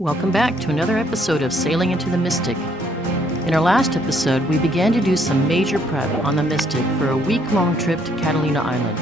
Welcome back to another episode of Sailing into the Mystic. In our last episode, we began to do some major prep on the Mystic for a week-long trip to Catalina Island.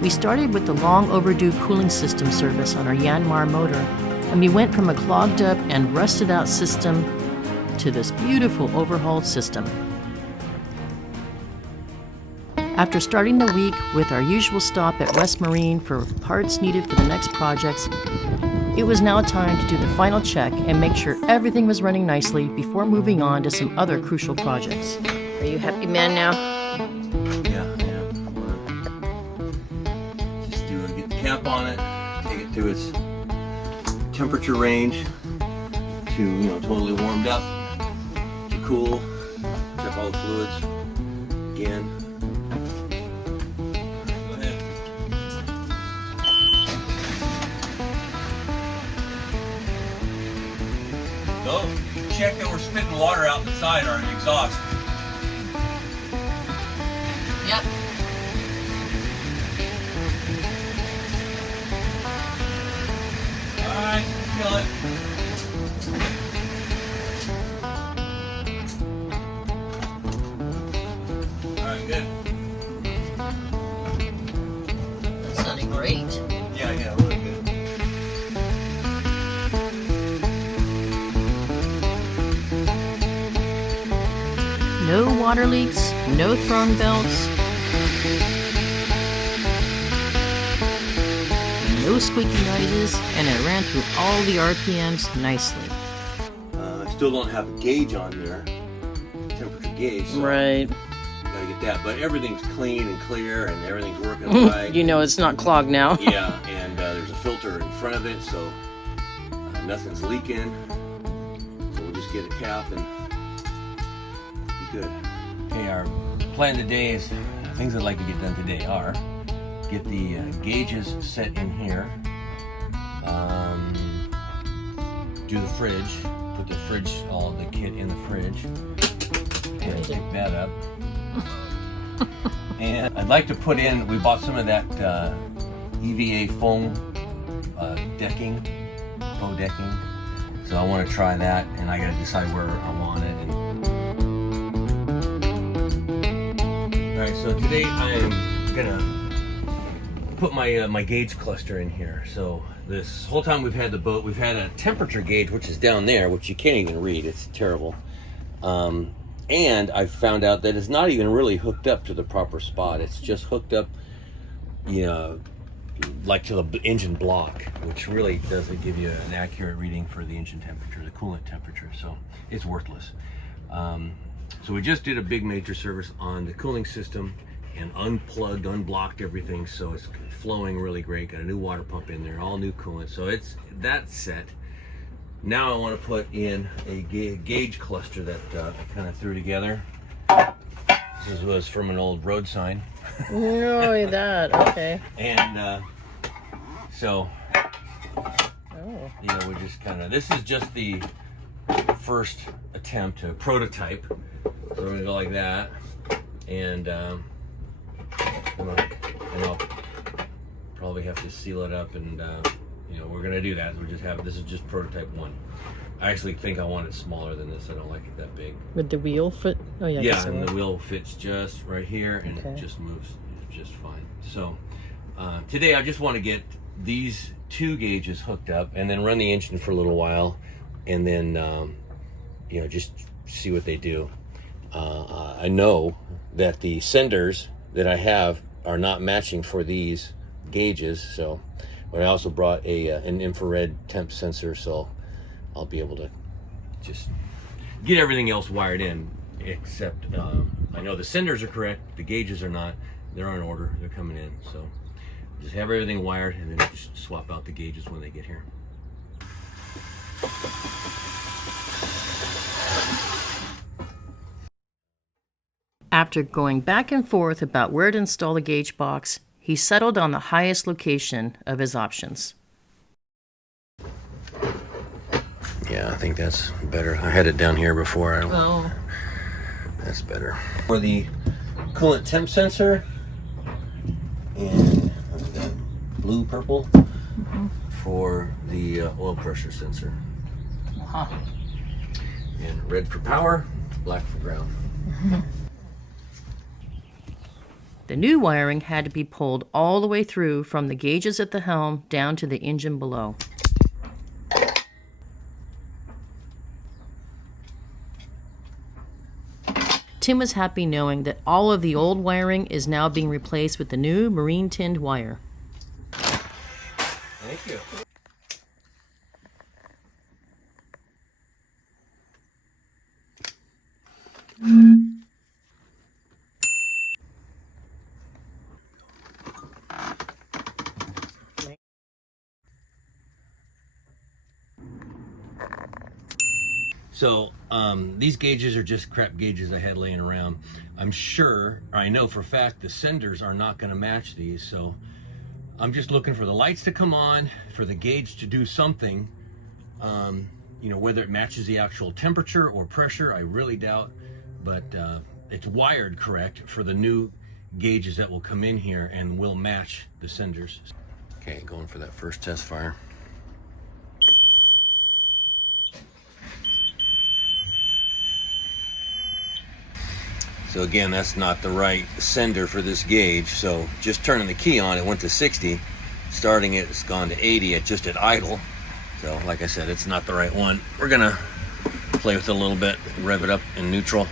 We started with the long overdue cooling system service on our Yanmar motor, and we went from a clogged up and rusted out system to this beautiful overhauled system. After starting the week with our usual stop at West Marine for parts needed for the next projects, it was now time to do the final check and make sure everything was running nicely before moving on to some other crucial projects. Are you happy man now? Yeah, I am. Just get the cap on it, take it to its temperature range to, totally warmed up, to cool, check all the fluids again. Don't check that we're spitting water out the side or the exhaust. Yep. Alright, feel it. Alright, good. That's sounding great. Yeah, really good. No water leaks, no thrown belts, no squeaky noises, and it ran through all the RPMs nicely. I still don't have a gauge on there, temperature gauge. So Right. Gotta get that, but everything's clean and clear, and everything's working right. It's not clogged now. Yeah, and there's a filter in front of it, so nothing's leaking. So we'll just get a cap and be good. Okay, our plan today is, things I'd like to get done today are get the gauges set in here, do the fridge, put the fridge, all the kit in the fridge, and pick that up. And I'd like to put in, we bought some of that EVA foam decking, faux decking. So I want to try that, and I got to decide where I want it. All right, so today I'm gonna put my gauge cluster in here. So this whole time we've had the boat, we've had a temperature gauge, which is down there, which you can't even read. It's terrible. And I found out that it's not even really hooked up to the proper spot. It's just hooked up, like to the engine block, which really doesn't give you an accurate reading for the engine temperature, the coolant temperature. So it's worthless. So we just did a big major service on the cooling system and unplugged, unblocked everything. So it's flowing really great. Got a new water pump in there, all new coolant. So that's set. Now I want to put in a gauge cluster that I kind of threw together. This was from an old road sign. Oh, that, okay. And so, we just kind of, this is just the first attempt to prototype. So we're going to go like that. And I'll probably have to seal it up and we're gonna do that. This is just prototype 1. I actually think I want it smaller than this. I don't like it that big. With the wheel fit? Oh yeah. Yeah, and the wheel fits just right here, and okay. It just moves just fine. So today I just want to get these 2 gauges hooked up, and then run the engine for a little while, and then just see what they do. I know that the senders that I have are not matching for these gauges, but I also brought an infrared temp sensor, so I'll be able to just get everything else wired in, except I know the senders are correct, the gauges are not. They're on order, they're coming in, so just have everything wired and then just swap out the gauges when they get here. After going back and forth about where to install the gauge box, he settled on the highest location of his options. Yeah, I think that's better. I had it down here before. That's better. For the coolant temp sensor, and blue purple for the oil pressure sensor. Uh-huh. And red for power, black for ground. The new wiring had to be pulled all the way through from the gauges at the helm down to the engine below. Tim was happy knowing that all of the old wiring is now being replaced with the new marine tinned wire. Thank you. So these gauges are just crap gauges I had laying around. I'm sure, or I know for a fact, the senders are not going to match these. So I'm just looking for the lights to come on, for the gauge to do something. You know, whether it matches the actual temperature or pressure, I really doubt. But it's wired correct for the new gauges that will come in here and will match the senders. Okay, going for that first test fire. So again, that's not the right sender for this gauge. So just turning the key on, it went to 60. Starting it, it's gone to 80 just at idle. So like I said, it's not the right one. We're gonna play with it a little bit, rev it up in neutral.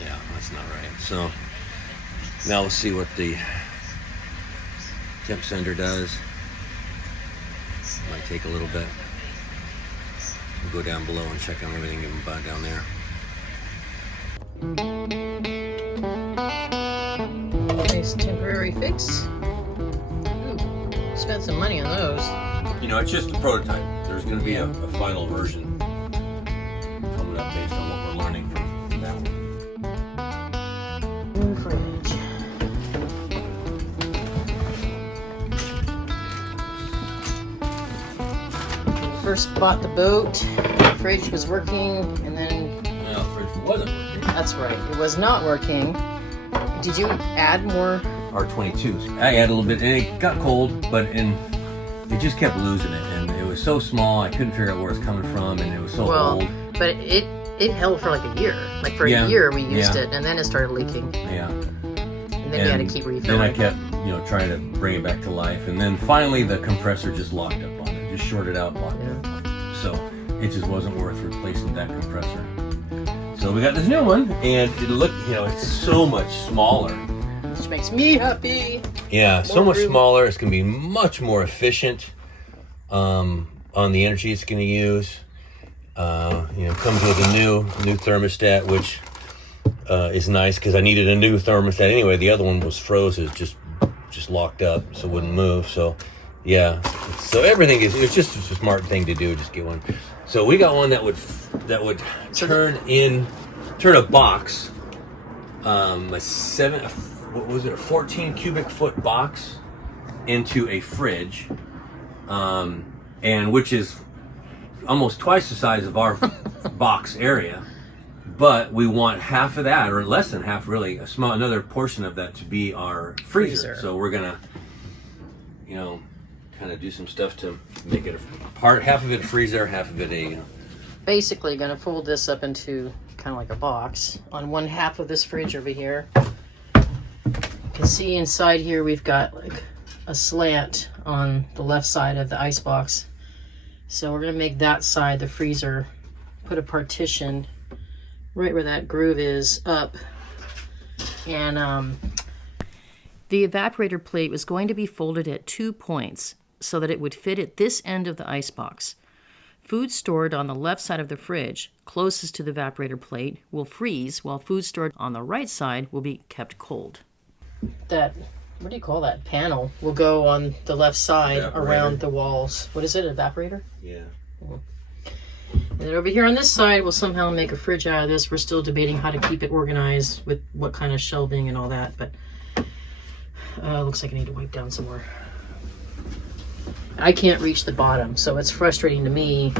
Yeah, that's not right. So now we'll see what the temp sender does. Might take a little bit. We'll go down below and check on everything about down there. Nice temporary fix. Ooh, spent some money on those. You know, it's just a prototype. There's going to be a final version coming up based on what we're learning from that one. New fridge. First bought the boat, the fridge was working, and then... No, the fridge wasn't working. That's right, it was not working. Did you add more? R22s. I added a little bit, and it got cold, but it just kept losing it, and it was so small, I couldn't figure out where it's coming from, and it was so old. But it held for like a year. Like for a year we used it, and then it started leaking. Yeah. And then we had to keep refilling. Then I kept, you know, trying to bring it back to life, and then finally the compressor just locked up on it, just shorted out, locked up. So it just wasn't worth replacing that compressor. So we got this new one, and it looked, you know, it's so much smaller. Which makes me happy. Yeah, so much smaller. It's going to be much more efficient on the energy it's going to use. You know, it comes with a new thermostat, which is nice because I needed a new thermostat anyway. The other one was frozen, just locked up, so it wouldn't move. So yeah, so everything it's just a smart thing to do. Just get one. So we got one that would turn a box, a 14 cubic foot box into a fridge, and which is almost twice the size of our box area, but we want half of that, or less than half, really, another portion of that to be our freezer. So we're gonna, you know, kind of do some stuff to make it half of it freezer, half of it a. Basically, gonna fold this up into kind of like a box on one half of this fridge over here. You can see inside here we've got like a slant on the left side of the ice box. So we're gonna make that side the freezer, put a partition right where that groove is up. And the evaporator plate was going to be folded at 2 points so that it would fit at this end of the ice box. Food stored on the left side of the fridge, closest to the evaporator plate, will freeze, while food stored on the right side will be kept cold. That, what do you call that, panel will go on the left side around the walls. What is it, evaporator? Yeah. And then over here on this side, we'll somehow make a fridge out of this. We're still debating how to keep it organized with what kind of shelving and all that, but looks like I need to wipe down some more. I can't reach the bottom, so it's frustrating to me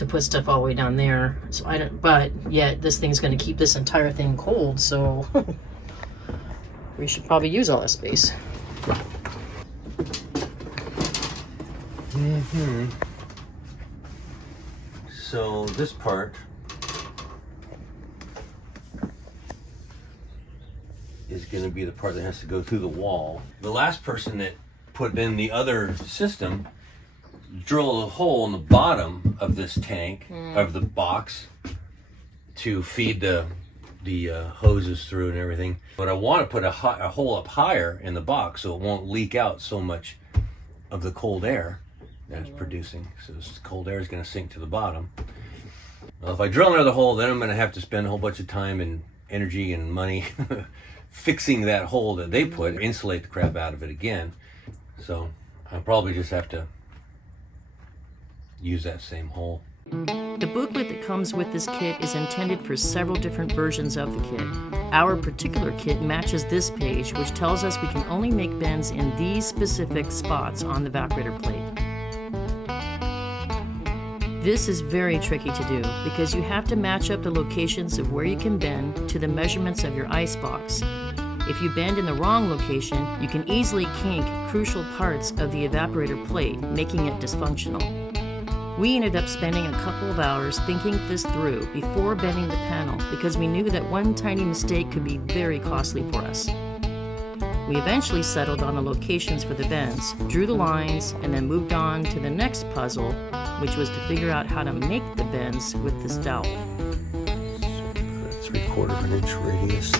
to put stuff all the way down there. So I don't, but yet this thing's going to keep this entire thing cold, so we should probably use all that space. So this part is going to be the part that has to go through the wall. The last person that put in the other system drilled a hole in the bottom of this tank, of the box, to feed the hoses through and everything. But I want to put a hole up higher in the box so it won't leak out so much of the cold air that it's producing. So this cold air is going to sink to the bottom. Well, if I drill another hole, then I'm going to have to spend a whole bunch of time and energy and money fixing that hole that they put, insulate the crap out of it again. So I'll probably just have to use that same hole. The booklet that comes with this kit is intended for several different versions of the kit. Our particular kit matches this page, which tells us we can only make bends in these specific spots on the evaporator plate. This is very tricky to do because you have to match up the locations of where you can bend to the measurements of your ice box. If you bend in the wrong location, you can easily kink crucial parts of the evaporator plate, making it dysfunctional. We ended up spending a couple of hours thinking this through before bending the panel because we knew that one tiny mistake could be very costly for us. We eventually settled on the locations for the bends, drew the lines, and then moved on to the next puzzle, which was to figure out how to make the bends with this dowel. 3/4 of an inch radius.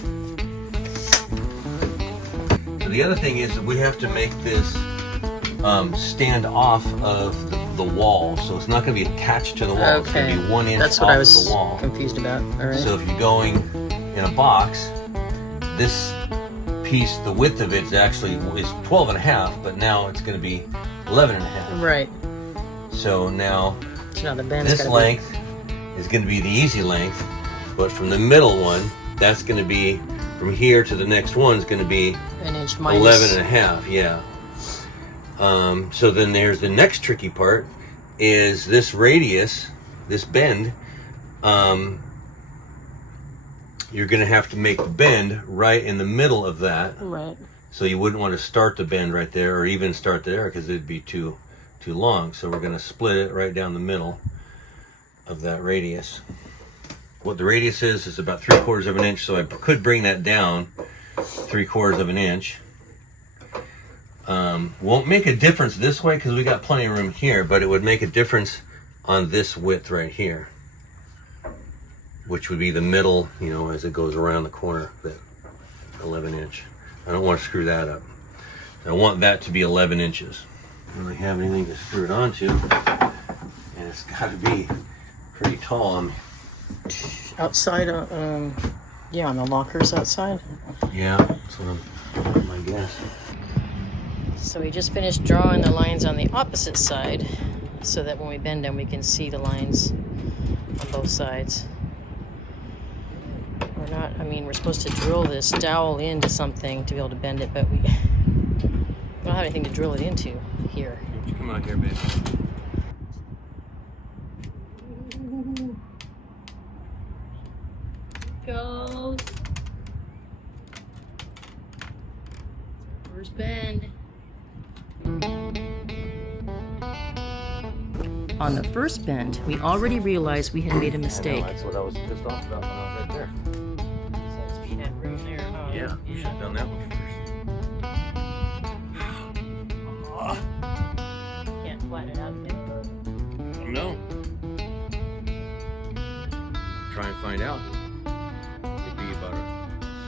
So the other thing is that we have to make this stand off of the wall, so it's not going to be attached to the wall. Okay. It's going to be 1 inch That's what off I was the wall. confused about. All right. So if you're going in a box, this piece, the width of it is 12.5, but now it's going to be 11.5. Right. So now So now the bend's this gotta length is going to be the easy length, but from the middle one, that's going to be, from here to the next one is going to be be 1 inch minus 11.5, yeah. So then there's the next tricky part, is this radius, this bend, you're going to have to make the bend right in the middle of that. Right. So you wouldn't want to start the bend right there or even start there because it'd be too long. So we're going to split it right down the middle of that radius. What the radius is about 3/4 of an inch, so I could bring that down 3/4 of an inch. Won't make a difference this way because we got plenty of room here, but it would make a difference on this width right here, which would be the middle, you know, as it goes around the corner, that 11 inch. I don't want to screw that up. I want that to be 11 inches. I don't really have anything to screw it onto, and it's got to be pretty tall. Outside, yeah, on the lockers outside. Yeah, that's what my guess. So we just finished drawing the lines on the opposite side so that when we bend them we can see the lines on both sides. We're supposed to drill this dowel into something to be able to bend it, but we don't have anything to drill it into here. You come out here, baby. Goes. First bend. On the first bend, we already realized we had made a mistake. That's what I was pissed off about when I was right there. Since we had room there, huh? Yeah, you should have done that one first. Can't flatten it out. No. Try and find out. It'd be about a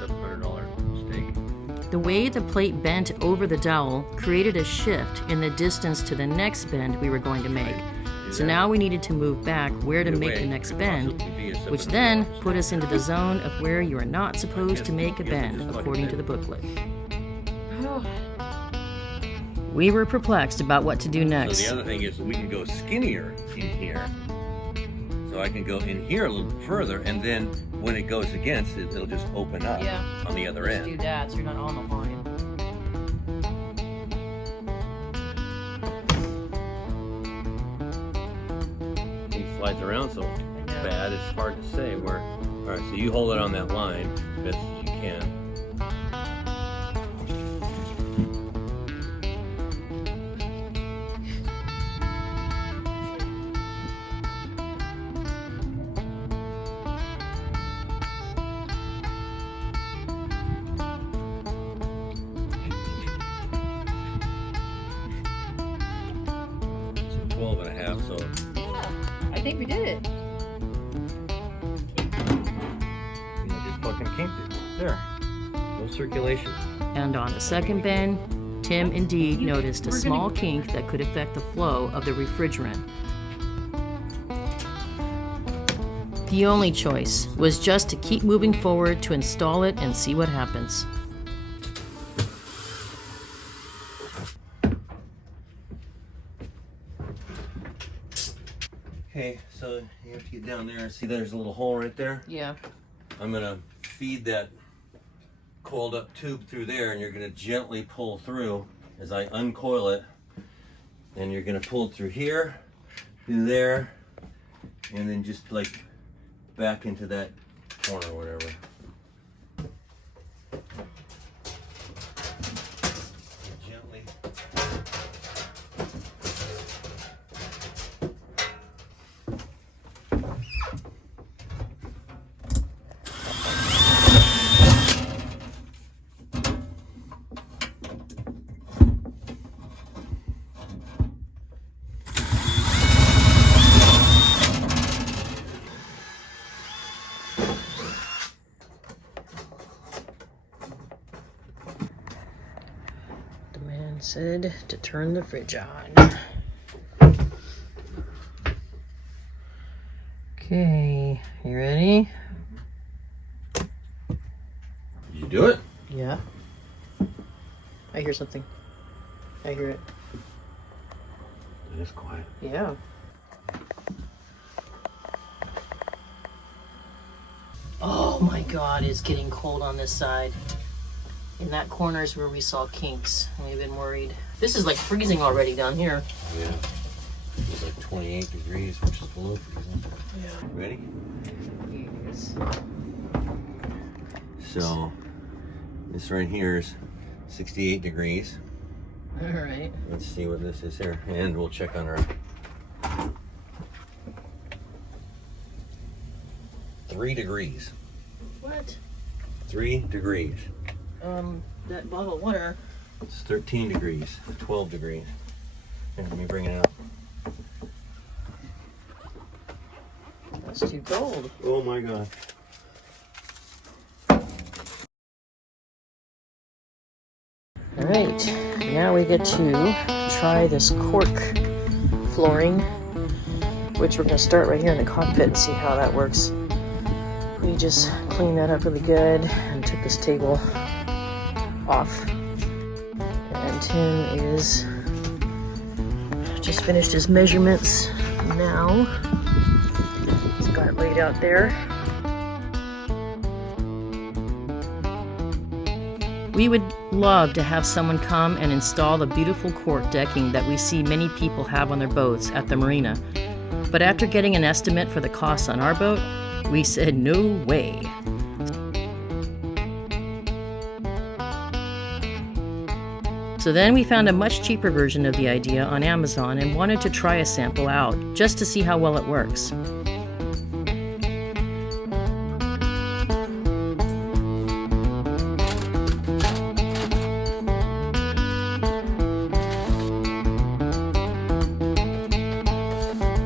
$700 mistake. The way the plate bent over the dowel created a shift in the distance to the next bend we were going to make. So now we needed to move back where to make the next bend, which then put us into the zone of where you are not supposed to make a bend, according to the booklet. We were perplexed about what to do next. So the other thing is that we can go skinnier in here. So I can go in here a little further, and then when it goes against it, it'll just open up on the other end. Do that so you're not on the line. slides around so bad, it's hard to say where. All right, so you hold it on that line as best as you can. It's 12 and a half, so. Yeah, I think we did it. Fucking kinked it. There. No circulation. And on the second bend, Tim indeed noticed a small kink that could affect the flow of the refrigerant. The only choice was just to keep moving forward to install it and see what happens. Okay, so you have to get down there. See, there's a little hole right there. Yeah. I'm gonna feed that coiled up tube through there, and you're gonna gently pull through as I uncoil it, and you're gonna pull it through here, through there, and then just like back into that corner or whatever. Gently. Said to turn the fridge on. Okay, you ready? Did you do it? Yeah. I hear something. I hear it. It is quiet. Yeah. Oh my God, it's getting cold on this side. In that corner is where we saw kinks, and we've been worried. This is like freezing already down here. Yeah. It's like 28 degrees, which is below freezing. Yeah. Ready? Yes. So, this right here is 68 degrees. All right. Let's see what this is here, and we'll check on our 3 degrees. What? 3 degrees. That bottle of water. It's 13 degrees, 12 degrees. And let me bring it out. That's too cold. Oh my God. All right, now we get to try this cork flooring, which we're gonna start right here in the cockpit and see how that works. We just cleaned that up really good and took this table off. And Tim is just finished his measurements now. He's got it laid out there. We would love to have someone come and install the beautiful cork decking that we see many people have on their boats at the marina. But after getting an estimate for the costs on our boat, we said no way. So then we found a much cheaper version of the idea on Amazon and wanted to try a sample out, just to see how well it works.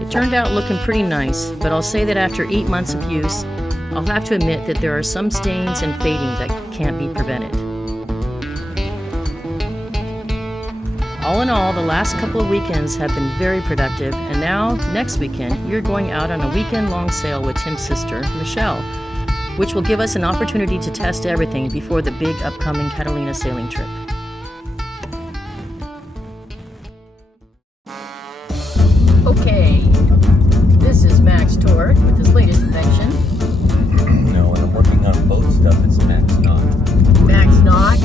It turned out looking pretty nice, but I'll say that after 8 months of use, I'll have to admit that there are some stains and fading that can't be prevented. All in all, the last couple of weekends have been very productive, and now, next weekend, we're going out on a weekend-long sail with Tim's sister, Michelle, which will give us an opportunity to test everything before the big upcoming Catalina sailing trip. Okay, this is Max Torque with his latest invention. No, when I'm working on boat stuff, it's Max Knot. Max Knot.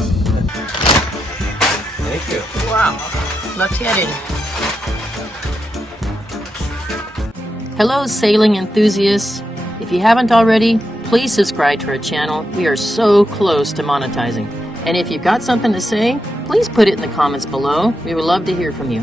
Thank you. Wow, left-handed. Hello, sailing enthusiasts. If you haven't already, please subscribe to our channel. We are so close to monetizing. And if you've got something to say, please put it in the comments below. We would love to hear from you.